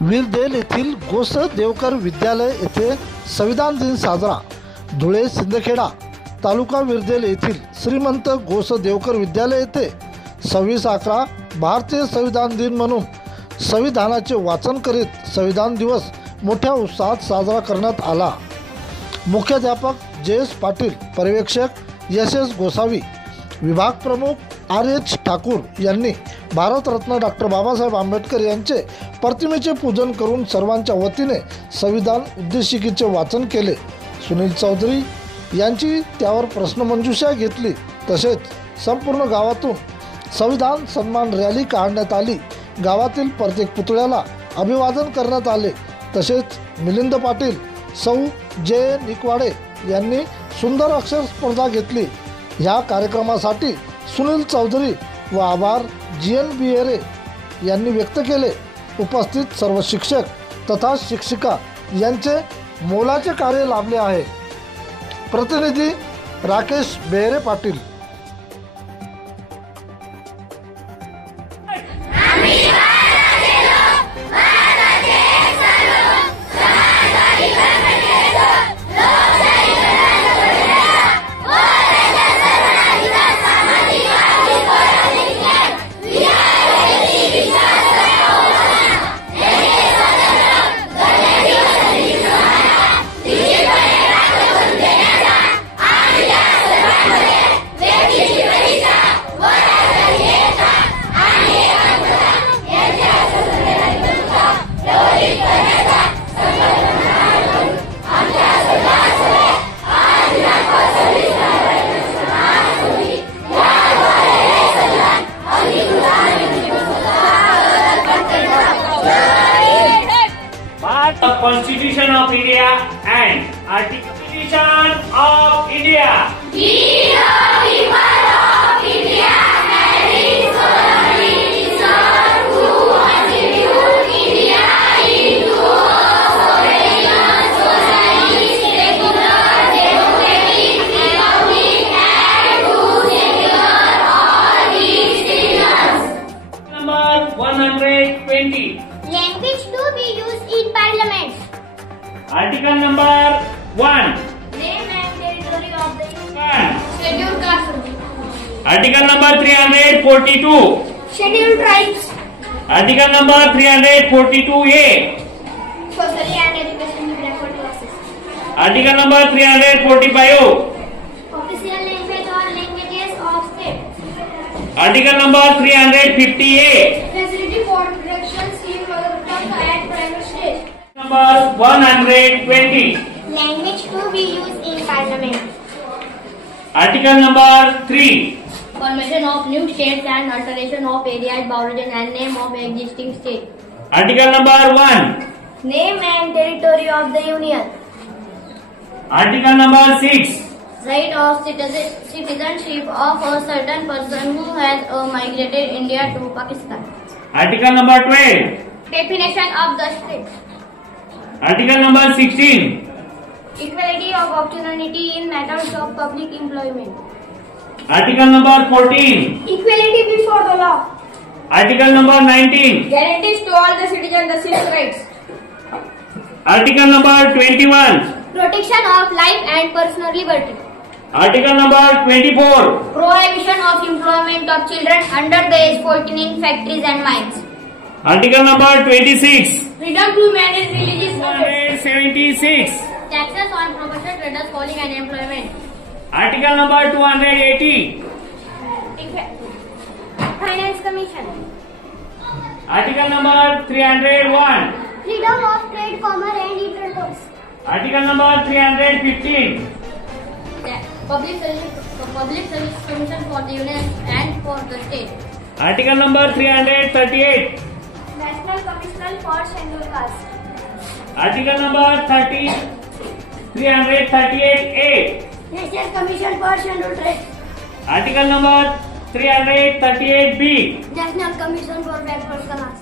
विरदेल येथील गोस देवकर विद्यालय येथे संविधान दिन साजरा. धुळे सिंदखेडा तालुका विरदेल येथील श्रीमंत गोस देवकर विद्यालय येथे 26/11 भारतीय संविधान दिन म्हणून संविधानाचे वाचन करीत संविधान दिवस मोठ्या उत्साहात साजरा करण्यात आला. मुख्याध्यापक जयेश पाटील, पर्यवेक्षक एस गोसावी, विभाग प्रमुख RH ठाकूर यांनी भारतरत्न डॉक्टर बाबासाहेब आंबेडकर यांचे प्रतिमेचे पूजन करून सर्वांच्या वतीने संविधान उद्देशिकेचे वाचन केले. सुनील चौधरी यांची त्यावर प्रश्नमंजुषा घेतली. तसेच संपूर्ण गावातून संविधान सन्मान रॅली काढण्यात आली. गावातील प्रत्येक पुतळ्याला अभिवादन करण्यात आले. तसेच मिलिंद पाटील, सौ जे निकवाडे यांनी सुंदर अक्षर स्पर्धा घेतली. या कार्यक्रमासाठी सुनील चौधरी व आभार GN बिहेरे यांनी व्यक्त केले. उपस्थित सर्व शिक्षक तथा शिक्षिका यांचे मोलाचे कार्य लाभले आहे. प्रतिनिधी राकेश बेहरे Patil. The Constitution of India and Articulation of India. We the people of India very solemnly resolve to contribute India into a sovereign, socialist, secular, democratic republic and to secure all its citizens. Number 120. Language to be used in Parliament. Article number 1. Name and territory of the One. Scheduled castes. Article number 342. Scheduled tribes. Article number 342A. Socially and education backward classes. Article number 345. Official language or languages of state. Article number 350A. Facility for directions in mother tongue at primary stage. Number 120. Language to be used in Parliament. Article number 3. Formation of new states and alteration of areas, boundaries and name of existing state. Article number 1. Name and territory of the Union. Article number 6. Right of citizenship of a certain person who has migrated India to Pakistan. Article number 12. Definition of the state. Article number 16. Equality of opportunity in matters of public employment. Article number 14. Equality before the law. Article number 19. Guarantees to all the citizens the civil rights. Article number 21. Protection of life and personal liberty. Article number 24. Prohibition of employment of children under the age 14 in factories and mines. Article number 26. Freedom to manage religious matters. 276. Taxes on professional traders, calling and employment. Article number 280. Finance Commission. Article number 301. Freedom of trade, commerce and intercourse. Article number 315. Public Service Commission for the Union and for the state. Article number 338. National Commission for Scheduled Castes. Article number 338A. National Commission for Scheduled Tribes. Article number 338B. National Commission for Backward Class.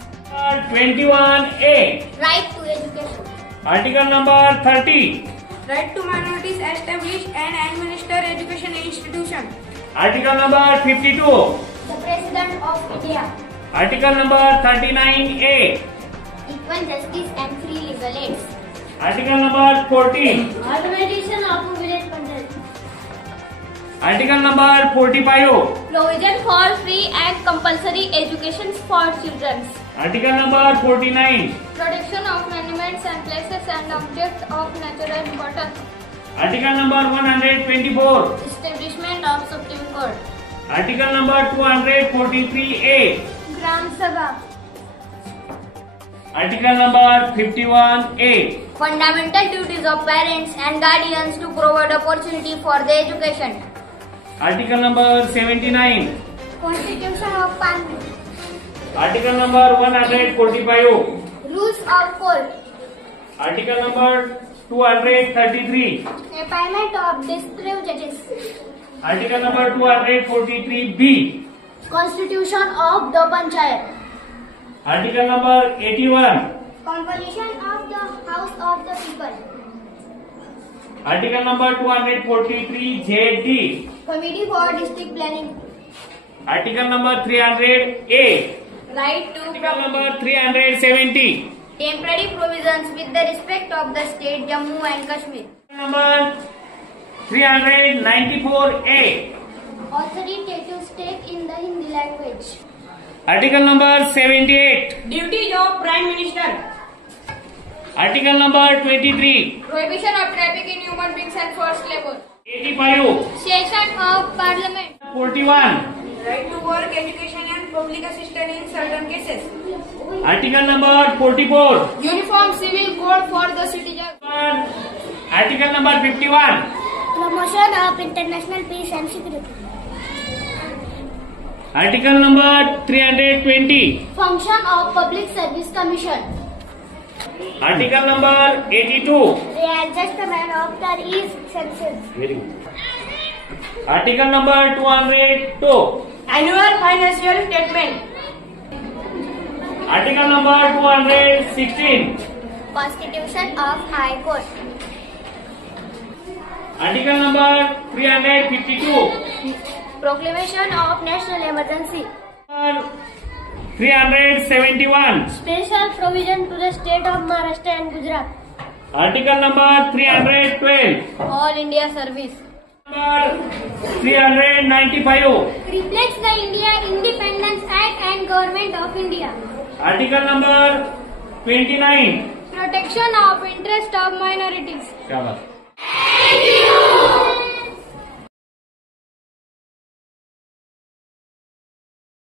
21A. Right to education. Article number 30. Right to minorities establish and administer education institution. Article number 52. The President of India. Article number 39A. equal justice and free legal aids. Article number 14. Organization of village panchayat. Article number 45. Provision for free and compulsory education for children. Article number 49. Protection of monuments and places and objects of natural importance. Article number 124. Establishment of Supreme Court. Article number 243A. Gram Sabha. Article number 51A. Fundamental duties of parents and guardians to provide opportunity for the education. Article number 79. Constitution of Parliament. Article number 145. Rules of court. Article number 233. Appointment of district judges. Article number 243B. Constitution of the Panchayat. Article number 81. Composition of the House of the People. Article number 243JD. Committee for District Planning. Article number 300A. Right to Article number 370. temporary provisions with the respect of the state Jammu and Kashmir. Number 394A. Authoritative stake in the Hindi language. Article number 78. Duties of Prime Minister. Article number 23. Prohibition of trafficking in human beings and forced labor. 85. Session of Parliament. 41. Right to work, education and public assistance in certain cases. Article number 44. Uniform Civil Code for the citizens. Article number 51. Promotion of international peace and security. Article number 320. Function of Public Service Commission. Article number 82. Readjustment of tariff census. Very good. Article number 202. Annual financial statement. Article number 216. Constitution of High Court. Article number 352. Proclamation of National Emergency. 371. Special provision to the state of Maharashtra and Gujarat. Article number 312. All India service. Number 395. Reflects the India Independence Act and Government of India. Article number 29. Protection of interest of minorities. क्या बात? Thank you.